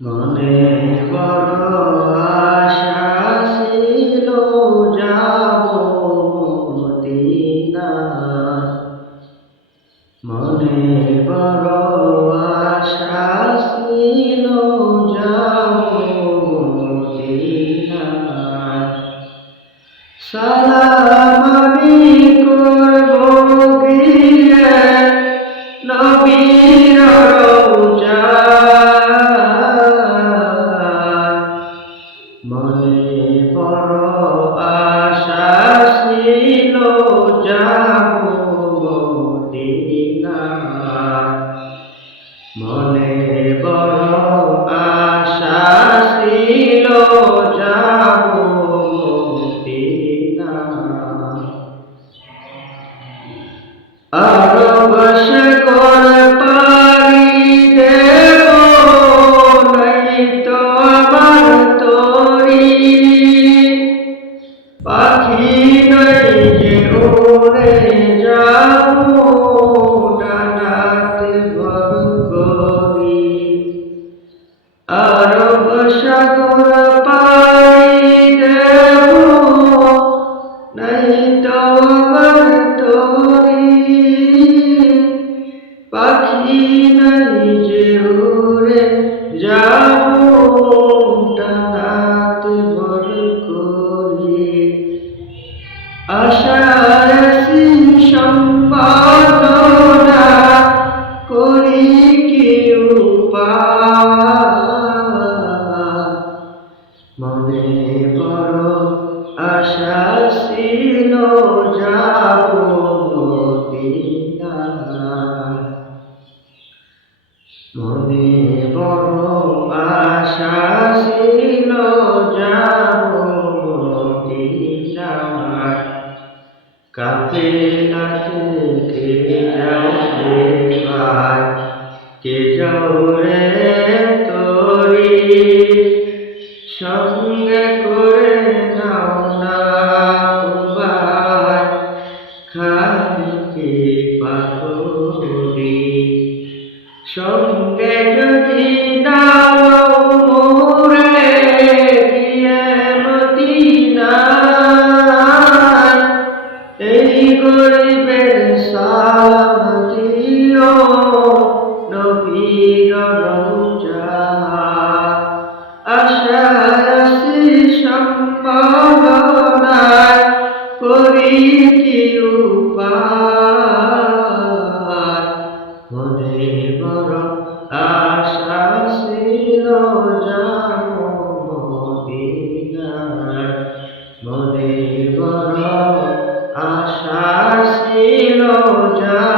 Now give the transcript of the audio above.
মনে বড় আশা ছিল যাব মদিনায়। মনে বড় আশা ছিল যাব মদিনায়। সালাম আমি করব গিয়ে নবীর রওজায়। মনে বড় আশা ছিল যাব মদিনায়। মনে বড় আশা ছিল যাব মদিনায়। আরব সাগর পাড়ি দেব নয়তো আমার তরি। পাখি নই যে উড়ে যাব ডানাতে ভর করি। আরব সাগর পাড়ি দেব নয়তো আমার তরি। পাখি নাই যে উড়ে যাব ডানাতে ভর করি। আশার সম্পাদনা করি কি উপায়। মনে বড় আশা ছিল যাব মদিনায়। মনে বড় আশা ছিল যাব মদিনায়। কাফেলাতে কে যাও রে ভাই, কে যাও রে তরি। সঙ্গে করে নাও না ভাই, খালিকে পাথরি। সঙ্গে যদি নাও মোরে গিয়ে মদিনায়। এই গরিবের সালাম দিও নবীর রওজায়। আশায় আছি সম্ভাবনায় করি কি উপায়। মনে বড় আশা ছিল যাব মদিনায়। মনে বড় আশা ছিল যাব